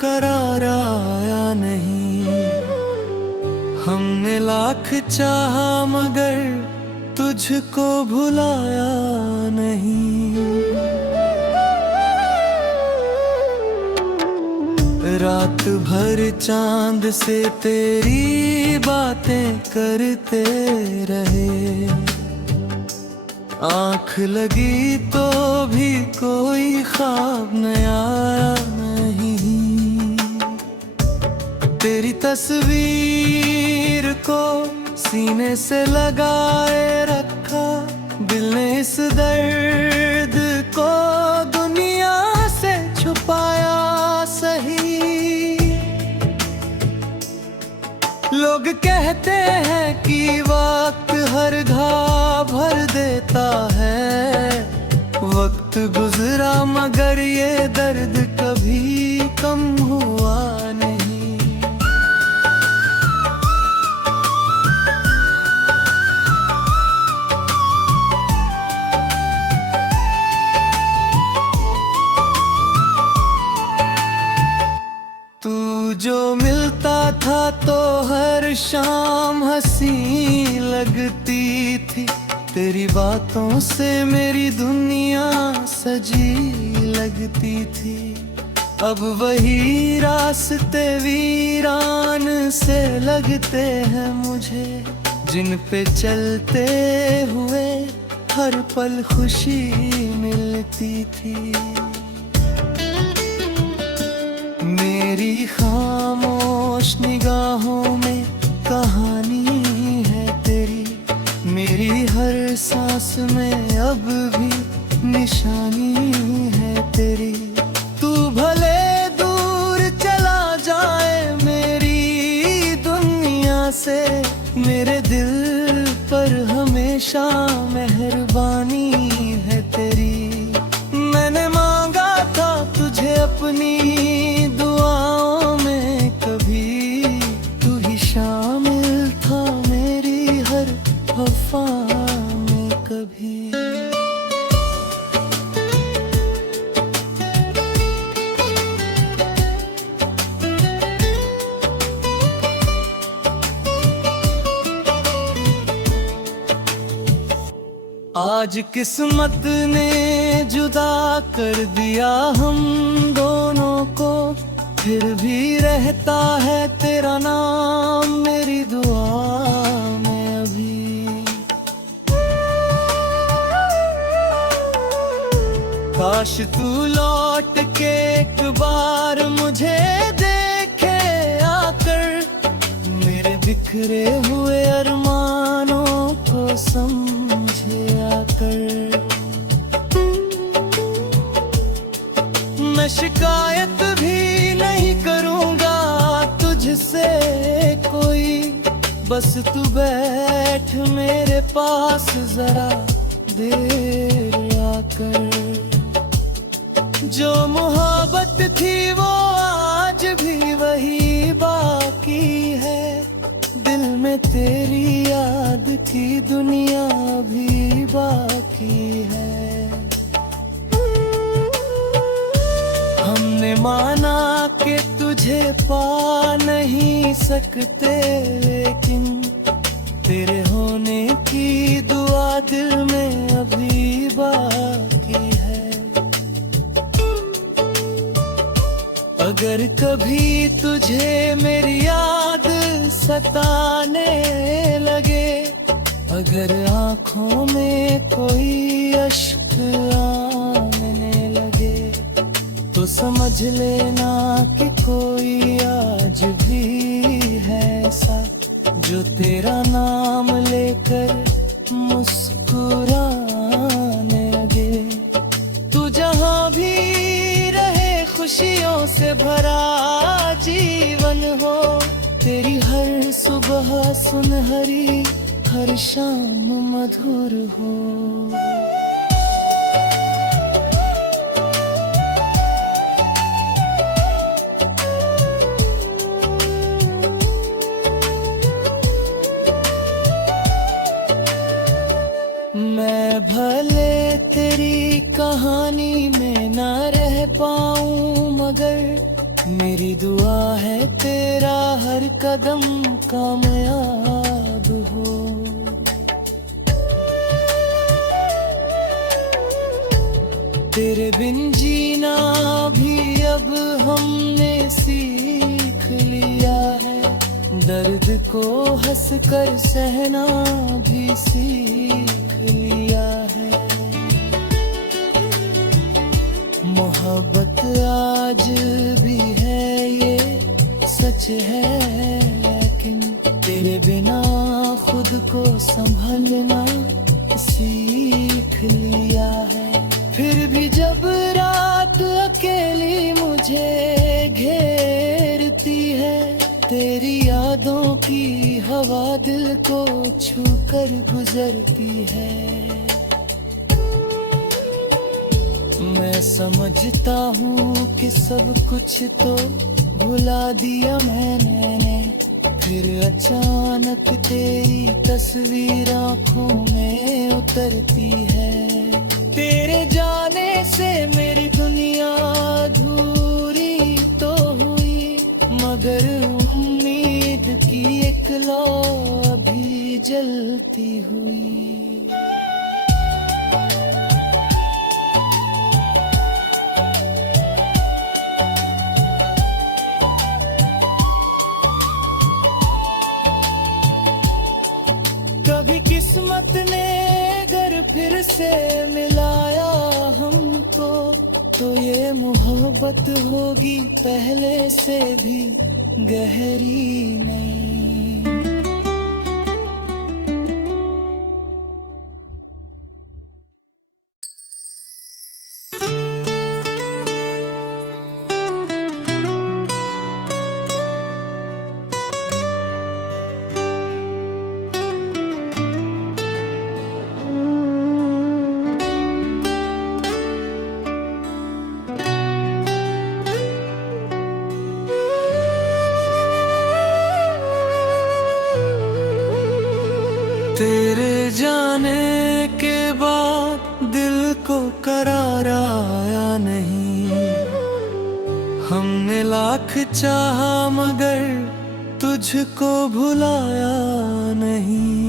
करार आया नहीं। हमने लाख चाहा मगर तुझको भुलाया नहीं। रात भर चांद से तेरी बातें करते रहे। आँख लगी तो भी कोई ख्वाब नया नहीं। तेरी तस्वीर को सीने से लगाए रखा, दिल ने इस दर्द को दुनिया से छुपाया सही। लोग कहते हैं कि वक्त हर घाव भर देता है। वक्त गुजरा मगर ये दर्द कभी कम हुआ नहीं। तू जो मिलता था तो हर शाम हंसी लगती थी। तेरी बातों से मेरी दुनिया सजी लगती थी। अब वही रास्ते वीरान से लगते हैं मुझे, जिन पे चलते हुए हर पल खुशी मिलती थी। मेरी खामोश निगाहों में कहानी है तेरी। मेरी हर सांस में अब भी निशानी है तेरी। तू भले दूर चला जाए मेरी दुनिया से, मेरे दिल पर हमेशा मेहरबानी है तेरी। मैंने मांगा था तुझे अपनी दुआओं में, कभी तू ही शामिल था मेरी हर वफा में कभी। आज किस्मत ने जुदा कर दिया हम दोनों को, फिर भी रहता है तेरा नाम मेरी दुआ में अभी। काश तू लौट के एक बार मुझे देखे आकर, मेरे बिखरे हुए अरमानों को समझे आकर। मैं शिकायत भी नहीं करूंगा तुझसे कोई, बस तू बैठ मेरे पास जरा देर आकर। जो मोहब्बत थी वो आज भी वही बाकी है। दिल में तेरी याद की दुनिया भी बाकी है। हमने माना कि तुझे पा नहीं सकते, लेकिन तेरे होने की दुआ दिल में अभी बाकी है। अगर कभी तुझे मेरी याद सताने लगे, अगर आँखों में कोई अश्क आने लगे, तो समझ लेना कि कोई आज भी है ऐसा, जो तेरा नाम लेकर मुस्कुराने लगे। तू जहाँ भी रहे खुशियों से भरा जीवन हो, तेरी हर सुबह सुनहरी हर शाम मधुर हो। मैं भले तेरी कहानी में न रह पाऊं, मगर मेरी दुआ है तेरा हर कदम कामयाब हो। तेरे बिन जीना भी अब हमने सीख लिया है, दर्द को हंस कर सहना भी सीख लिया है। मोहब्बत आज भी है ये सच है, लेकिन तेरे बिना खुद को संभलना सीख लिया है। फिर भी जब रात अकेली मुझे घेरती है, तेरी यादों की हवा दिल को छू कर गुजरती है। मैं समझता हूँ कि सब कुछ तो भुला दिया मैंने, फिर अचानक तेरी तस्वीर आँखों में उतरती है। तेरे जाने से मेरी दुनिया अधूरी तो हुई, मगर उम्मीद की एक लौ अभी जलती हुई। कभी किस्मत ने अगर फिर से मिलाया हमको, तो ये मोहब्बत होगी पहले से भी गहरी नहीं। तेरे जाने के बाद दिल को करार आया नहीं, हमने लाख चाहा मगर तुझको भुलाया नहीं।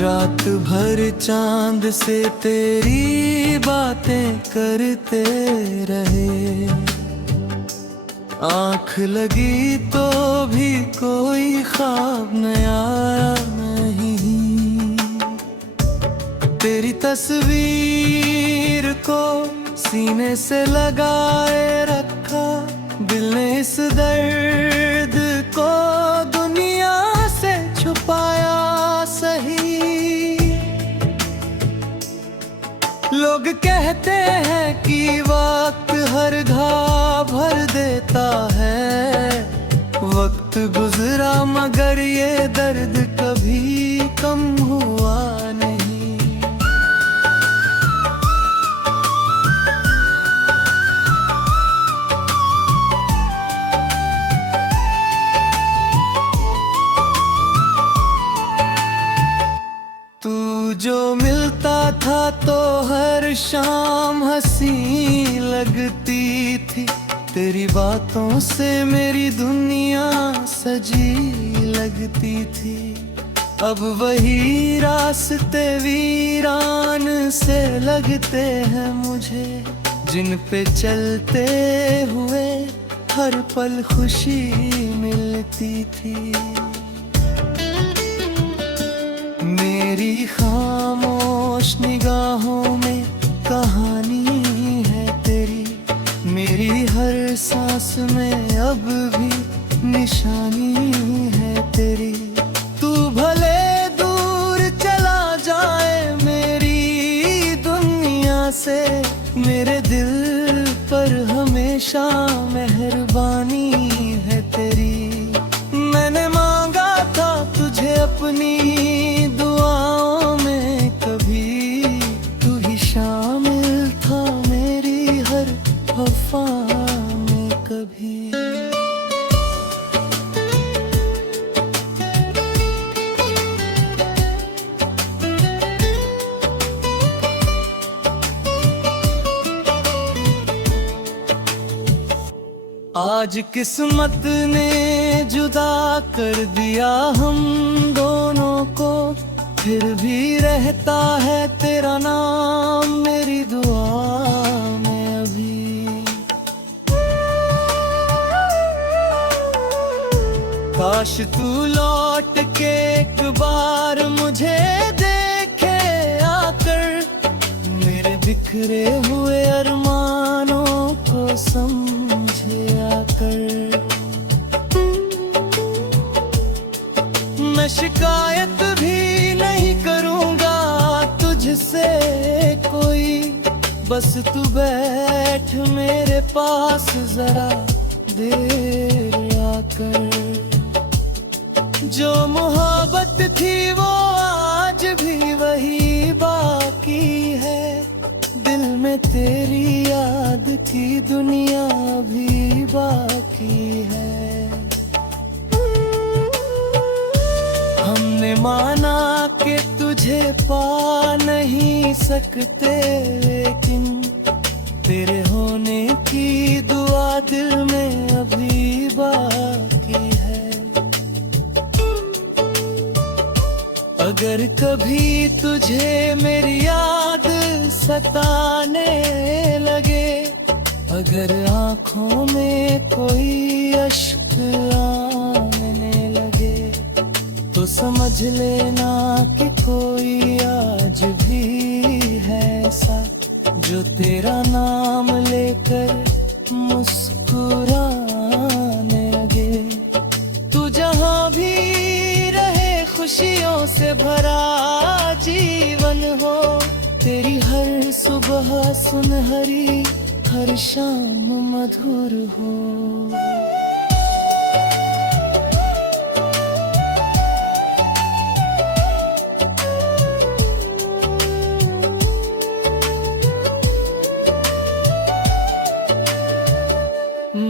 रात भर चांद से तेरी बातें करते रहे, आँख लगी तो भी कोई ख्वाब नया नहीं। तेरी तस्वीर को सीने से लगाए रखा, दिल ने इस दर्द को दुनिया से छुपाया सही। लोग कहते हैं कि वक्त हर घाव भर देता है, वक्त गुजरा मगर ये दर्द कभी कम हुआ नहीं। तू जो मिलता था तो हर शाम हंसी लगती थी, तेरी बातों से मेरी दुनिया सजी लगती थी। अब वही रास्ते वीरान से लगते हैं मुझे, जिन पे चलते हुए हर पल खुशी मिलती थी। मेरी खामोश निगाहों में कहानी है तेरी, मेरी हर सांस में अब भी निशानी है तेरी। तू भले दूर चला जाए मेरी दुनिया से, मेरे दिल पर हमेशा मेहरबानी है तेरी। मैंने मांगा था तुझे अपनी दुआओं में, कभी तू ही शामिल था मेरी हर वफा में कभी। आज किस्मत ने जुदा कर दिया हम दोनों को, फिर भी रहता है तेरा नाम मेरी दुआ में अभी। काश तू लौट के एक बार मुझे देखे आकर, मेरे बिखरे हुए अरमानों को समझे आकर। मैं शिकायत भी नहीं करूंगा तुझसे कोई, बस तू बैठ मेरे पास जरा देर आकर। जो मोहब्बत थी वो आज भी वही बाकी है, दिल में तेरी याद की दुनिया भी बाकी है। हमने माना कि तुझे पा नहीं सकते, लेकिन तेरे होने की दुआ दिल में अभी बाकी है। अगर कभी तुझे मेरी याद सताने लगे, अगर आँखों में कोई अश्क आने लगे, तो समझ लेना कि कोई आज भी है ऐसा, जो तेरा नाम लेकर मुस्कुराने लगे। तू जहाँ भी रहे खुशियों से भरा जीवन हो, तेरी हर सुबह सुनहरी हर शाम मधुर हो।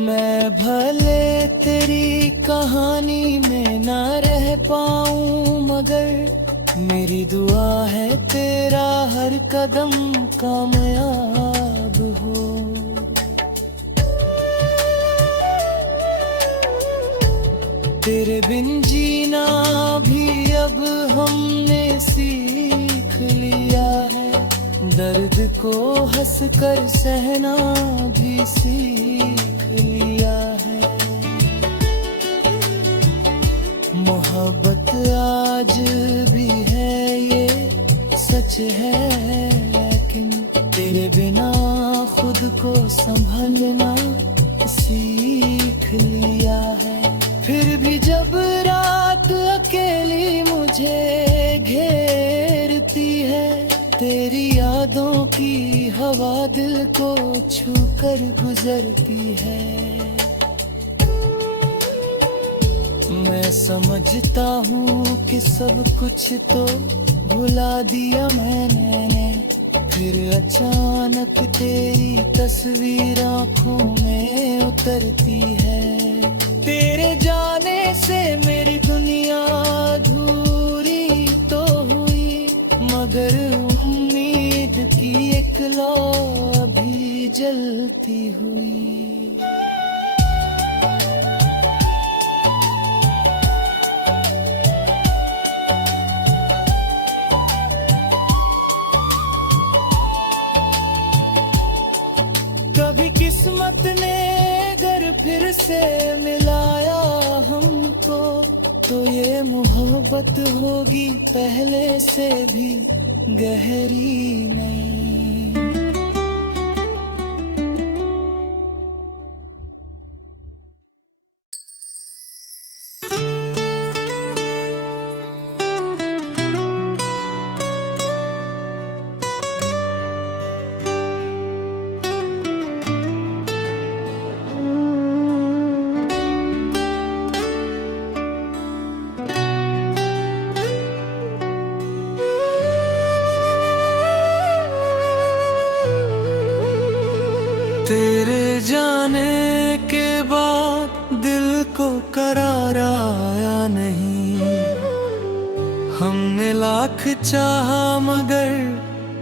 मैं भले तेरी कहानी में ना रह पाऊं, मगर मेरी दुआ है तेरा हर कदम कामयाब हो। तेरे बिन जीना भी अब हमने सीख लिया है, दर्द को हंसकर सहना भी सीख लिया है। मोहब्बत आज भी है ये सच है, लेकिन तेरे बिना खुद को संभलना सीख लिया है। फिर भी जब रात अकेली मुझे घेरती है, तेरी यादों की हवा दिल को छू कर गुजरती है। मैं समझता हूँ कि सब कुछ तो भुला दिया मैंने, फिर अचानक तेरी तस्वीर आँखों में उतरती है। तेरे जाने से मेरी दुनिया अधूरी तो हुई, मगर उम्मीद की एक लौ अभी जलती हुई। कभी किस्मत ने अगर फिर से मिलाया हमको, तो ये मोहब्बत होगी पहले से भी गहरी नहीं। तेरे जाने के बाद दिल को करार आया नहीं, हमने लाख चाहा मगर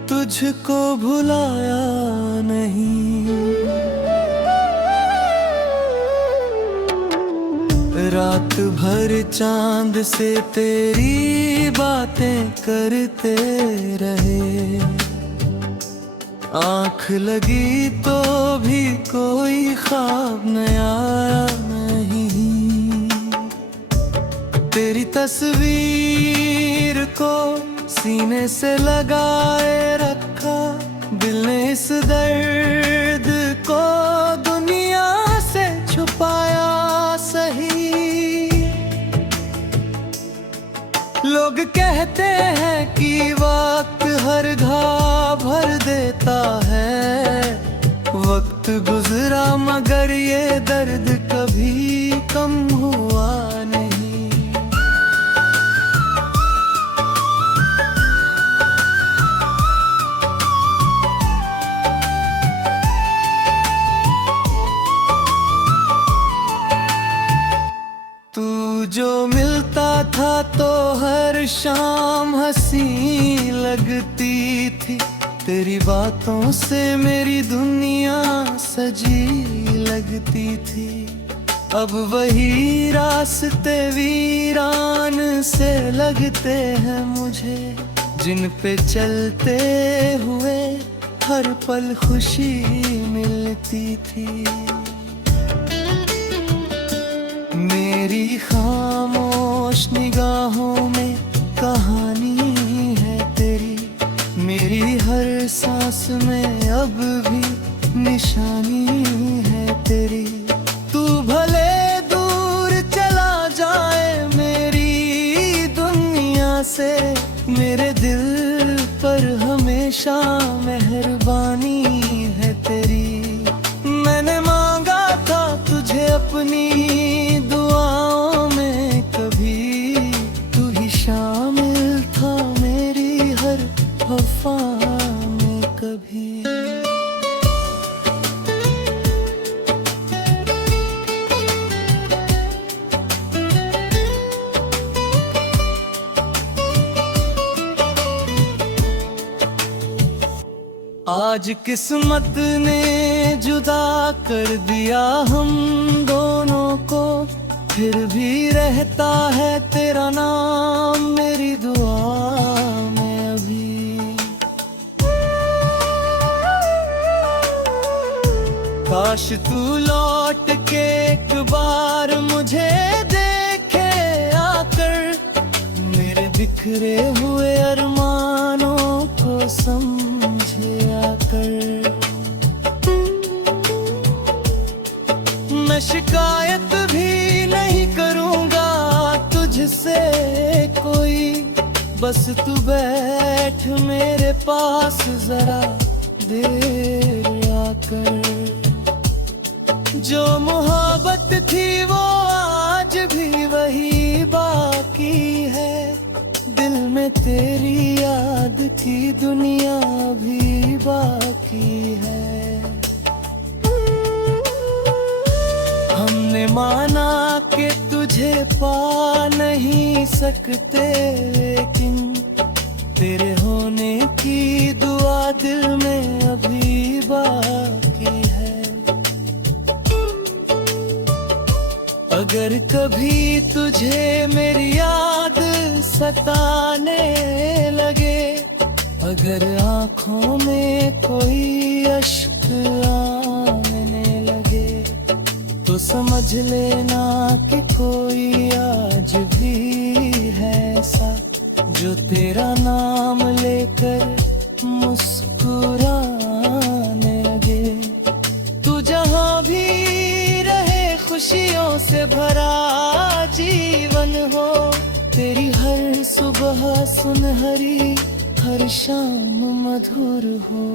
तुझको भुलाया नहीं। रात भर चांद से तेरी बातें करते रहे। आँख लगी तो भी कोई ख्वाब नया नहीं। तेरी तस्वीर को सीने से लगाए रखा, दिल ने इस दर्द को दुनिया से छुपाया सही। लोग कहते हैं कि वक्त हर घाव भर देता है। वक्त गुजरा मगर ये दर्द कभी कम हुआ नहीं। तू जो मिलता था तो हर शाम हंसी लगती थी। तेरी बातों से मेरी दुनिया सजी लगती थी। अब वही रास्ते वीरान से लगते हैं मुझे, जिन पे चलते हुए हर पल खुशी मिलती थी। मेरी खामोश निगाहों में कहानी है तेरी, मेरी हर सांस में अब भी निशानी है तेरी। तू भले दूर चला जाए मेरी दुनिया से, मेरे दिल पर हमेशा मेहरबानी है तेरी। मैंने मांगा था तुझे अपनी दुआओं में, कभी तू ही शामिल था मेरी हर वफा में कभी। आज किस्मत ने जुदा कर दिया हम दोनों को, फिर भी रहता है तेरा नाम मेरी दुआ में अभी। काश तू लौट के एक बार मुझे देखे आकर, मेरे बिखरे हुए अरमानों को समझे आकर। मैं शिकायत भी नहीं करूंगा तुझसे कोई, बस तू बैठ मेरे पास जरा देर आकर। जो मोहब्बत थी वो आज भी वही बाकी है, दिल में तेरी याद की दुनिया भी बाकी है। हमने माना कि तुझे पा नहीं सकते, लेकिन तेरे होने की दुआ दिल में अभी बाकी है। अगर कभी तुझे मेरी याद सताने लगे, अगर आँखों में कोई अश्क आने लगे, तो समझ लेना कि कोई आज भी है ऐसा, जो तेरा नाम लेकर मुस्कुराने लगे। तू जहाँ भी रहे खुशियों से भरा जीवन हो, तेरी हर सुबह सुनहरी हर शाम मधुर हो।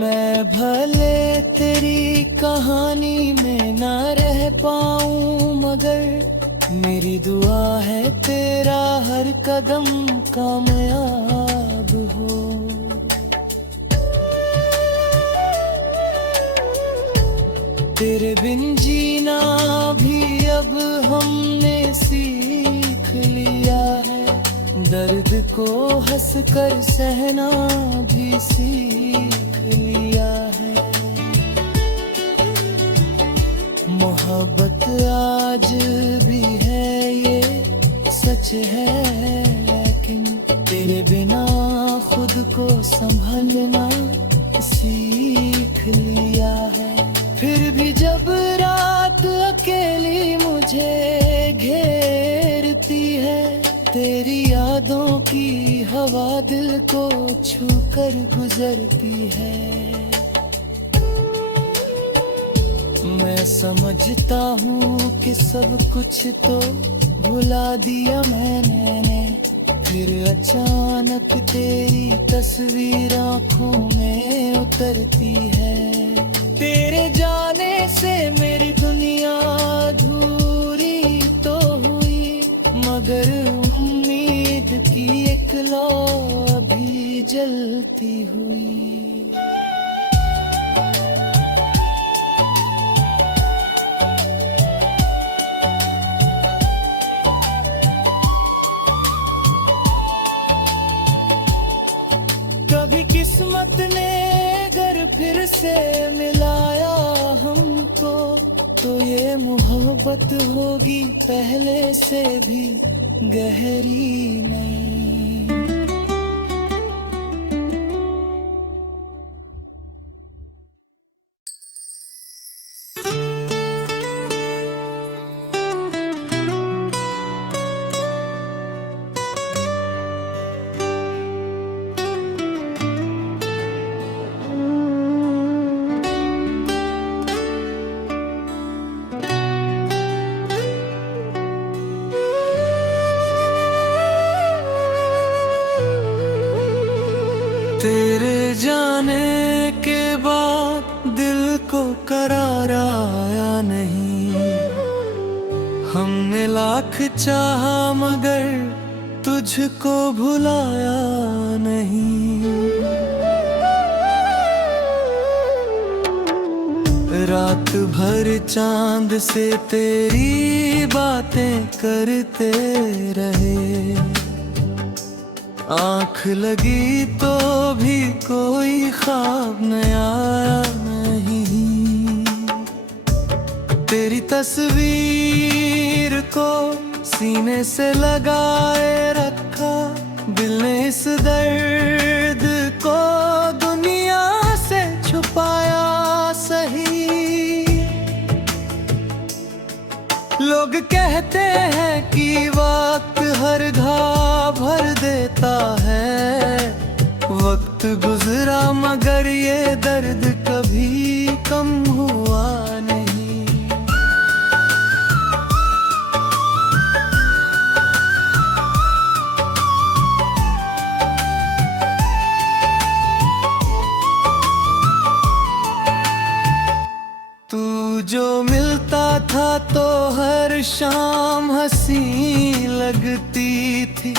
मैं भले तेरी कहानी में न रह पाऊं, मगर मेरी दुआ है तेरा हर कदम कामयाब हो। तेरे बिन जीना भी अब हमने सीख दर्द को हंसकर सहना भी सीख लिया है। मोहब्बत आज भी है ये सच है, लेकिन तेरे बिना खुद को संभलना सीख लिया है। फिर भी जब रात अकेली मुझे घेरती है, तेरी यादों की हवा दिल को छू कर गुजरती है। मैं समझता हूँ कि सब कुछ तो भुला दिया मैंने, फिर अचानक तेरी तस्वीर आँखों में उतरती है। तेरे जाने से मेरी दुनिया अधूरी तो हुई, मगर उम्मीद की एक लौ अभी जलती हुई। कभी किस्मत ने अगर फिर से मिलाया हमको, तो ये मोहब्बत होगी पहले से भी गहरी नहीं। तेरे जाने के बाद दिल को करार आया नहीं। हमने लाख चाहा मगर तुझको भुलाया नहीं। रात भर चांद से तेरी बातें करते रहे, आँख लगी तो भी कोई ख्वाब नया नहीं। तेरी तस्वीर को सीने से लगाए रखा, दिल ने इस दर्द को दुनिया से छुपाया सही। लोग कहते हैं कि वक्त हर घाव भर देता है, वक्त गुजरा मगर ये दर्द कभी कम हुआ नहीं। तू जो मिलता था तो हर शाम हंसी लगती थी,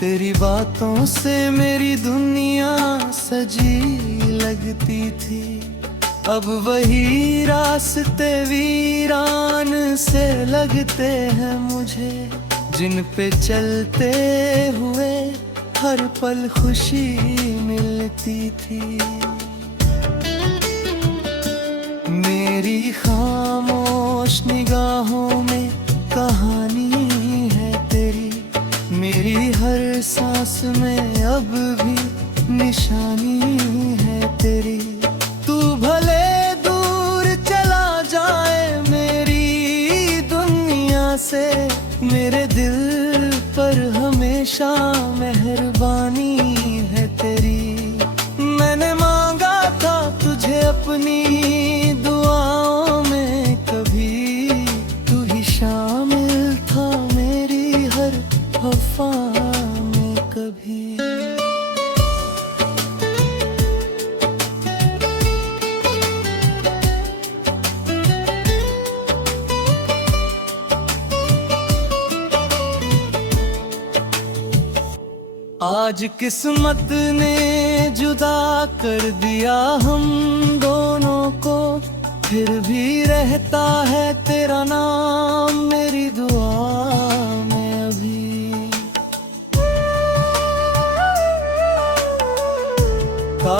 तेरी बातों से मेरी दुनिया सजी लगती थी। अब वही रास्ते वीरान से लगते हैं मुझे, जिन पे चलते हुए हर पल खुशी मिलती थी। मेरी खामोश निगाहों में कहानी है तेरी, मेरी हर सांस में अब भी निशानी है तेरी। तू भले दूर चला जाए मेरी दुनिया से, मेरे दिल पर हमेशा मेहरबानी है तेरी। मैंने मांगा था तुझे अपनी दुआओं में, कभी तू ही शामिल था मेरी हर वफा में कभी। आज किस्मत ने जुदा कर दिया हम दोनों को, फिर भी रहता है तेरा नाम मेरी दुआ में अभी।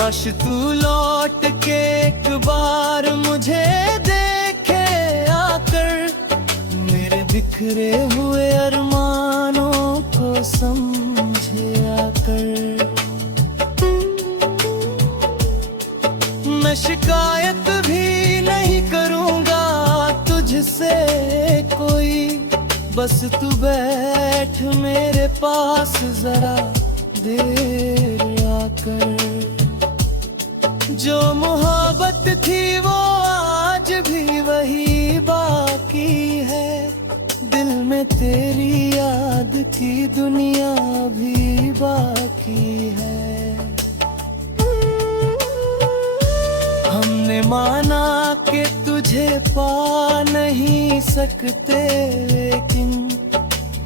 काश तू लौट के एक बार मुझे देखे आकर, मेरे बिखरे हुए अरमानों को समझे आकर। मैं शिकायत भी नहीं करूँगा तुझसे कोई, बस तू बैठ मेरे पास जरा देर आकर। जो मोहब्बत थी वो आज भी वही बाकी है, दिल में तेरी याद की दुनिया भी बाकी है। हमने माना कि तुझे पा नहीं सकते, लेकिन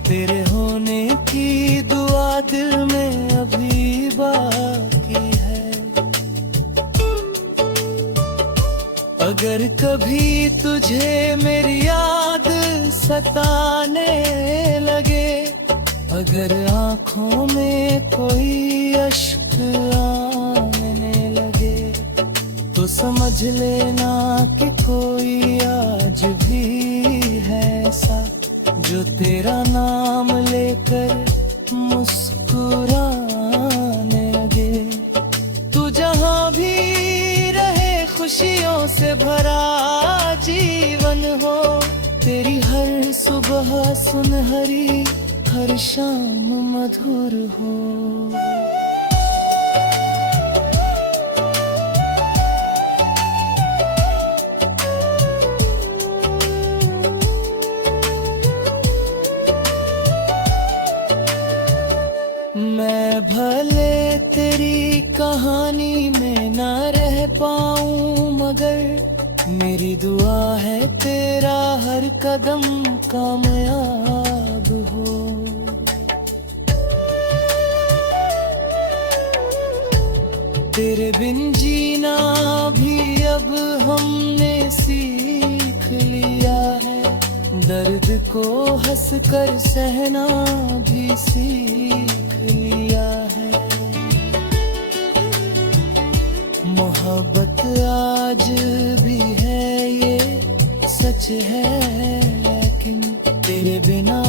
तेरे होने की दुआ दिल में अभी बाकी है। अगर कभी तुझे मेरी याद सताने लगे, अगर आँखों में कोई अश्क आने लगे, तो समझ लेना कि कोई आज भी है ऐसा जो तेरा नाम लेकर मुस्कुराने लगे। तू जहाँ भी रहे खुशियों से भरा जीवन हो, तेरी हर सुबह सुनहरी हर शाम मधुर हो। मैं भले तेरी कहानी में न रह पाऊं, मगर मेरी दुआ है तेरा हर कदम कामयाब हो। तेरे बिन जीना भी अब हमने सीख लिया है, दर्द को हंसकर सहना भी सीख लिया है। मोहब्बत आज भी है ये सच है, लेकिन तेरे बिना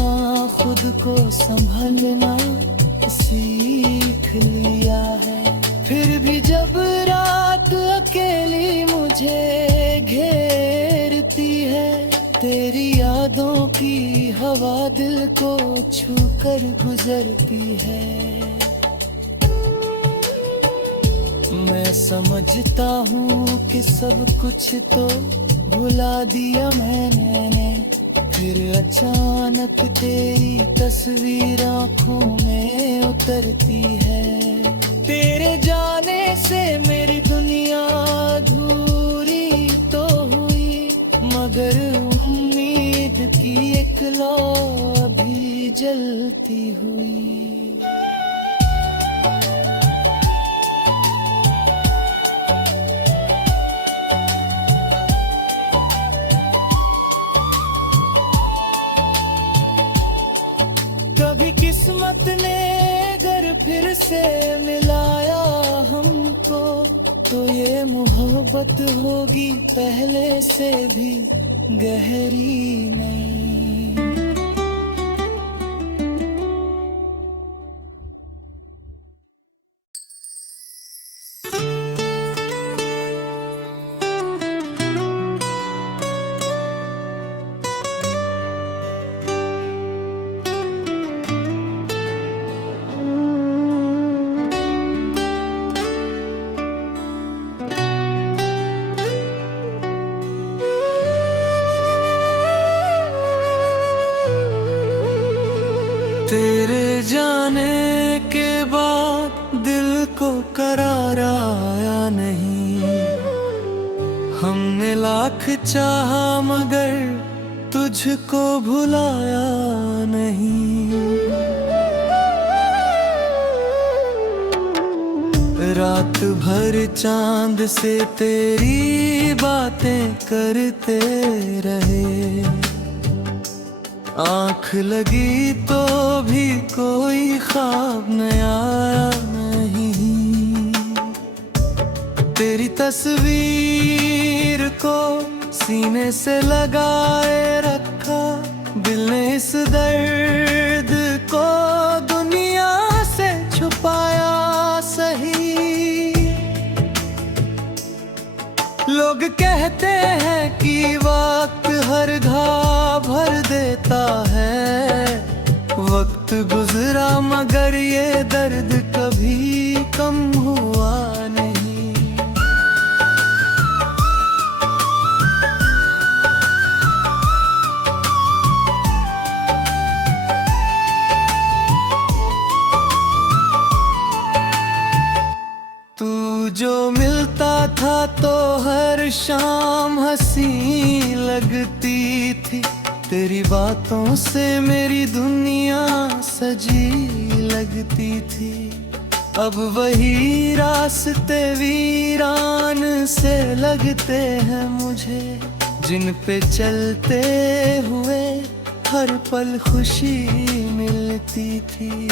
खुद को संभलना सीख लिया है। फिर भी जब रात अकेली मुझे घेरती है, तेरी यादों की हवा दिल को छू कर गुजरती है। मैं समझता हूँ कि सब कुछ तो भुला दिया मैंने, फिर अचानक तेरी तस्वीर आँखों में उतरती है। तेरे जाने से मेरी दुनिया अधूरी तो हुई, मगर उम्मीद की एक लौ अभी जलती हुई। कभी किस्मत ने अगर फिर से मिलाया हमको, तो ये मोहब्बत होगी पहले से भी गहरी नहीं। तेरे जाने के बाद दिल को करार आया नहीं, हमने लाख चाहा मगर तुझको भुलाया नहीं। रात भर चांद से तेरी बातें करते रहे, आँख लगी तो भी कोई ख्वाब नया नहीं। तेरी तस्वीर को सीने से लगाए रखा, दिल ने इस दर्द को दुनिया से छुपाया सही। लोग कहते हैं कि वक्त हर घाव भर देता है, वक्त गुजरा मगर ये दर्द कभी कम हुआ नहीं। तू जो मिलता था तो हर शाम हंसी लगती थी, तेरी बातों से मेरी दुनिया सजी लगती थी। अब वही रास्ते वीरान से लगते हैं मुझे, जिन पे चलते हुए हर पल खुशी मिलती थी।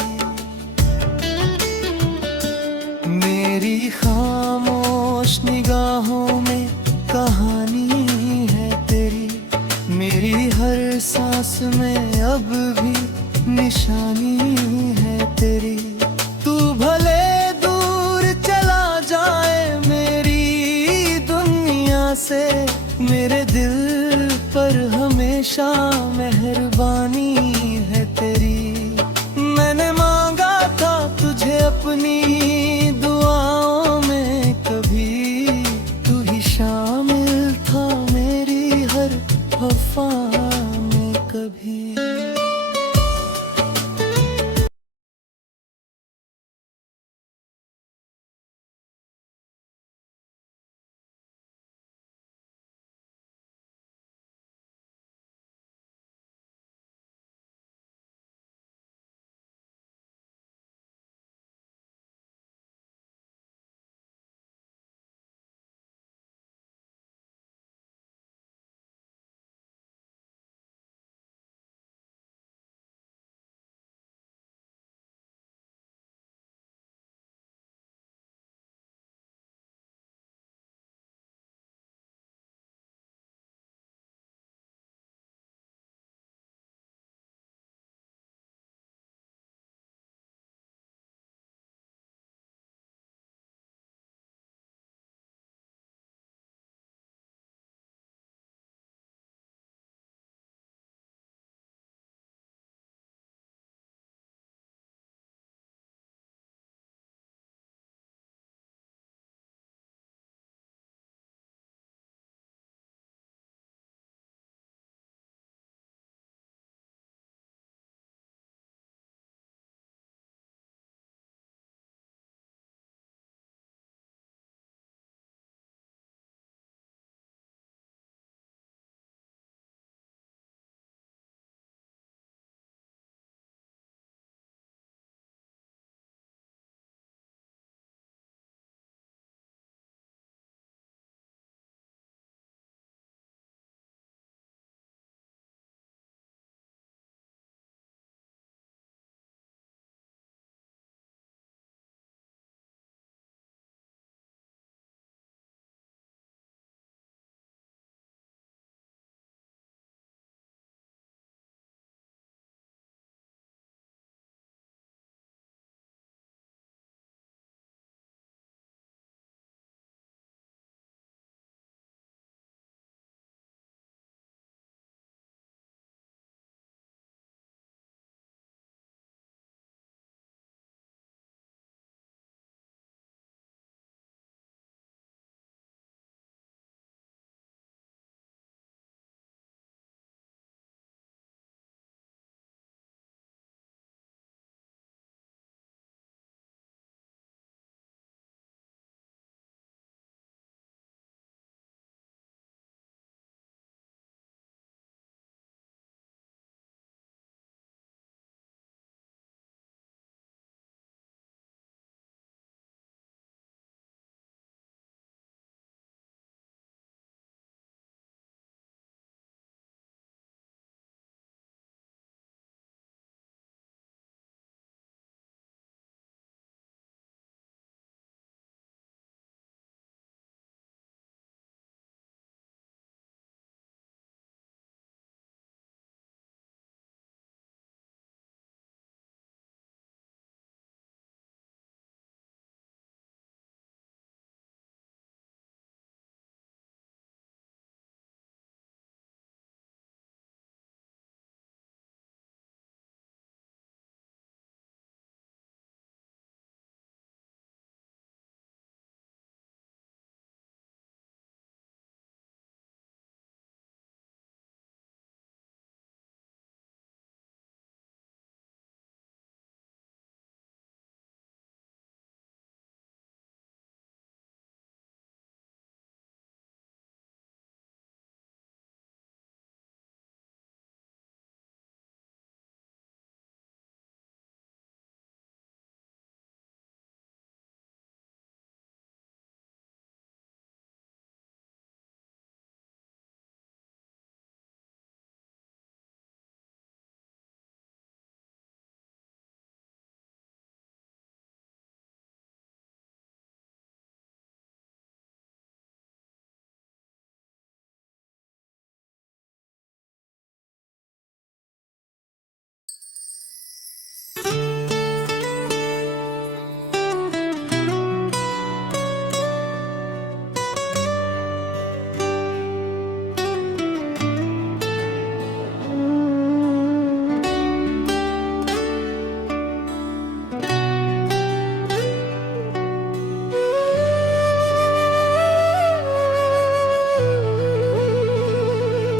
मेरी खामोश निगाहों में कहानी है तेरी, मेरी हर सांस में अब भी निशानी है तेरी। तू भले दूर चला जाए मेरी दुनिया से, मेरे दिल पर हमेशा मेहरबानी है तेरी। मैंने मांगा था तुझे अपनी दुआओं में, कभी तू ही शामिल था मेरी हर वफा में कभी।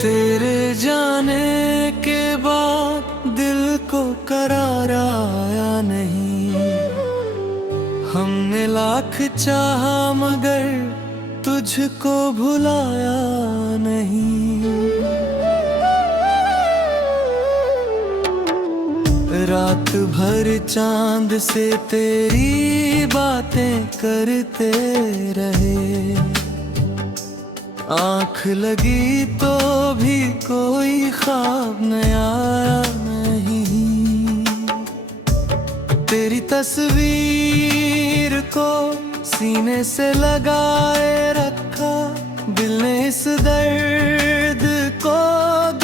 तेरे जाने के बाद दिल को करार आया नहीं। हमने लाख चाहा मगर तुझको भुलाया नहीं। रात भर चांद से तेरी बातें करते रहे। आँख लगी तो भी कोई ख्वाब नया नहीं। तेरी तस्वीर को सीने से लगाए रखा। दिल ने इस दर्द को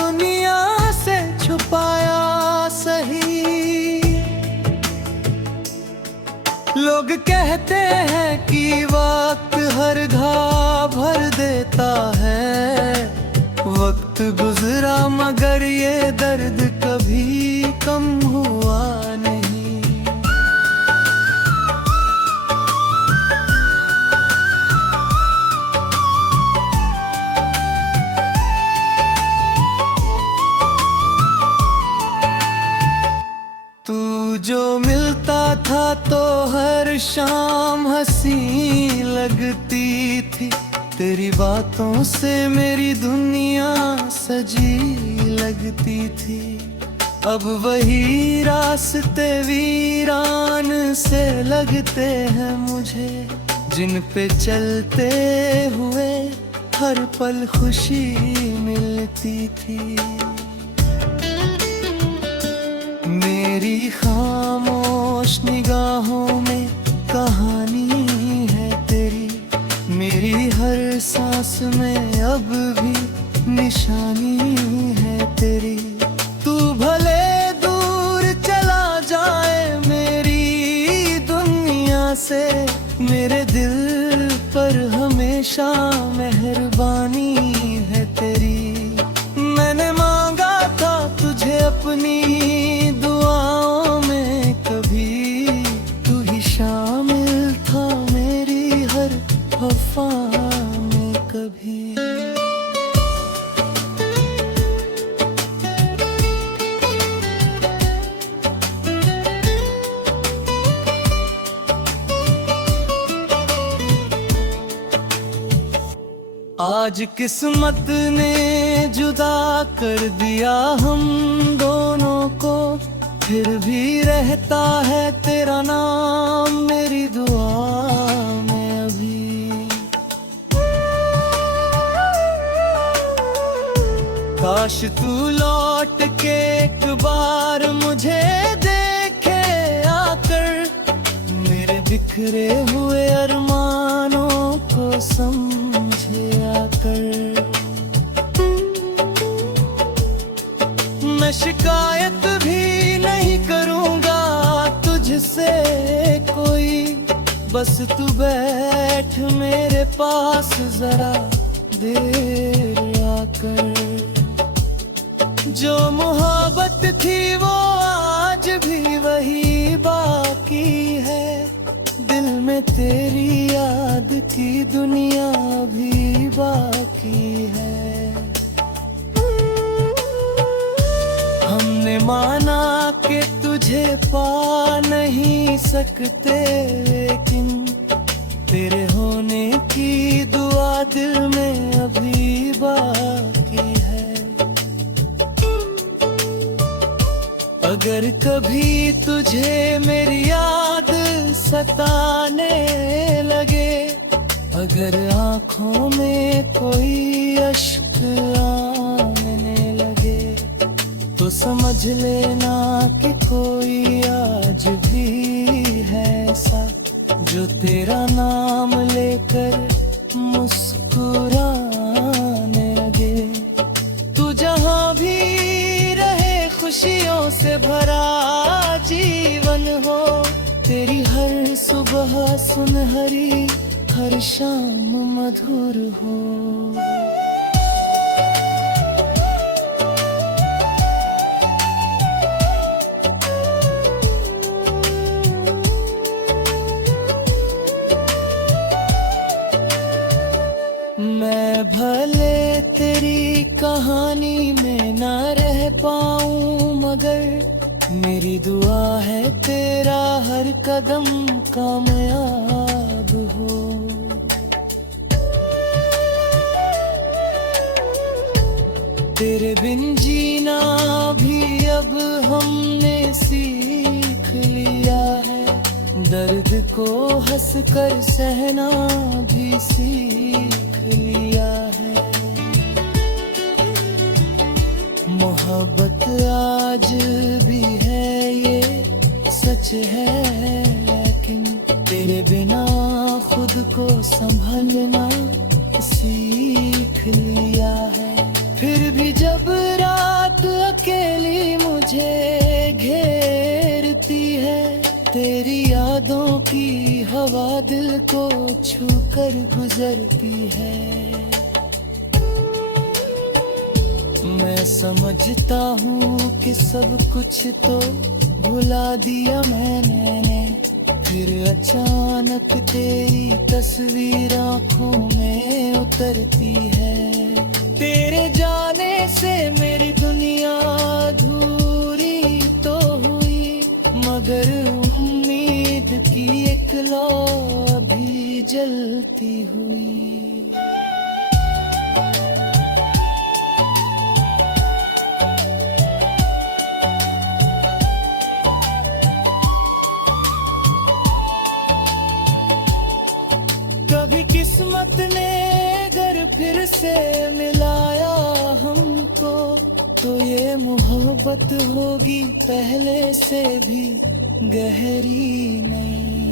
दुनिया से छुपाया सही। लोग कहते हैं कि वक्त हर घाव भर देता है। वक्त गुजरा मगर ये दर्द कभी कम हुआ नहीं। तू जो मिलता था तो हर शाम हंसी लगती थी। तेरी बातों से मेरी दुनिया सजी लगती थी। अब वही रास्ते वीरान से लगते हैं मुझे, जिन पे चलते हुए हर पल खुशी मिलती थी। मेरी खामोश निगाहों में कहानी है तेरी। मेरी हर सांस में अब भी निशानी है तेरी। तू भले दूर चला जाए मेरी दुनिया से, मेरे दिल पर हमेशा मेहरबानी है तेरी। मैंने मांगा था तुझे अपनी दुआओं में, कभी तू ही शामिल था मेरी हर वफा में कभी। आज किस्मत ने जुदा कर दिया हम दोनों को, फिर भी रहता है तेरा नाम मेरी दुआ में अभी। काश तू लौट के एक बार मुझे देखे आकर, मेरे बिखरे हुए अरमानों को समझे आकर। मैं शिकायत भी नहीं करूंगा तुझसे कोई, बस तू बैठ मेरे पास जरा देर आकर। जो मोहब्बत थी वो आज भी वही बाकी है। दिल में तेरी याद की दुनिया भी बाकी है। हमने माना कि तुझे पा नहीं सकते, लेकिन तेरे होने की दुआ दिल में अभी बाकी है। अगर कभी तुझे मेरी याद सताने लगे, अगर आँखों में कोई अश्क आने लगे, तो समझ लेना कि कोई आज भी है ऐसा, जो तेरा नाम लेकर मुस्कुराने लगे। तू जहाँ भी रहे खुशियों से भरा जीवन हो, तेरी हर सुबह सुनहरी हर शाम मधुर हो। मैं भले तेरी कहानी में ना रह पाऊं, मगर मेरी दुआ है तेरा हर कदम कामयाब हो। तेरे बिन जीना भी अब हमने सीख लिया है, दर्द को हंस कर सहना भी सीख लिया है। मोहब्बत आज भी है ये सच है, लेकिन तेरे बिना खुद को संभलना सीख लिया है। फिर भी जब रात अकेली मुझे घेरती है, तेरी यादों की हवा दिल को छू कर गुजरती है। मैं समझता हूँ कि सब कुछ तो भुला दिया मैंने, फिर अचानक तेरी तस्वीर आँखों में उतरती है। तेरे जाने से मेरी दुनिया अधूरी तो हुई, मगर उम्मीद की एक लौ अभी जलती हुई। कभी किस्मत ने अगर फिर से मिलाया हमको, तो ये मोहब्बत होगी पहले से भी गहरी नहीं।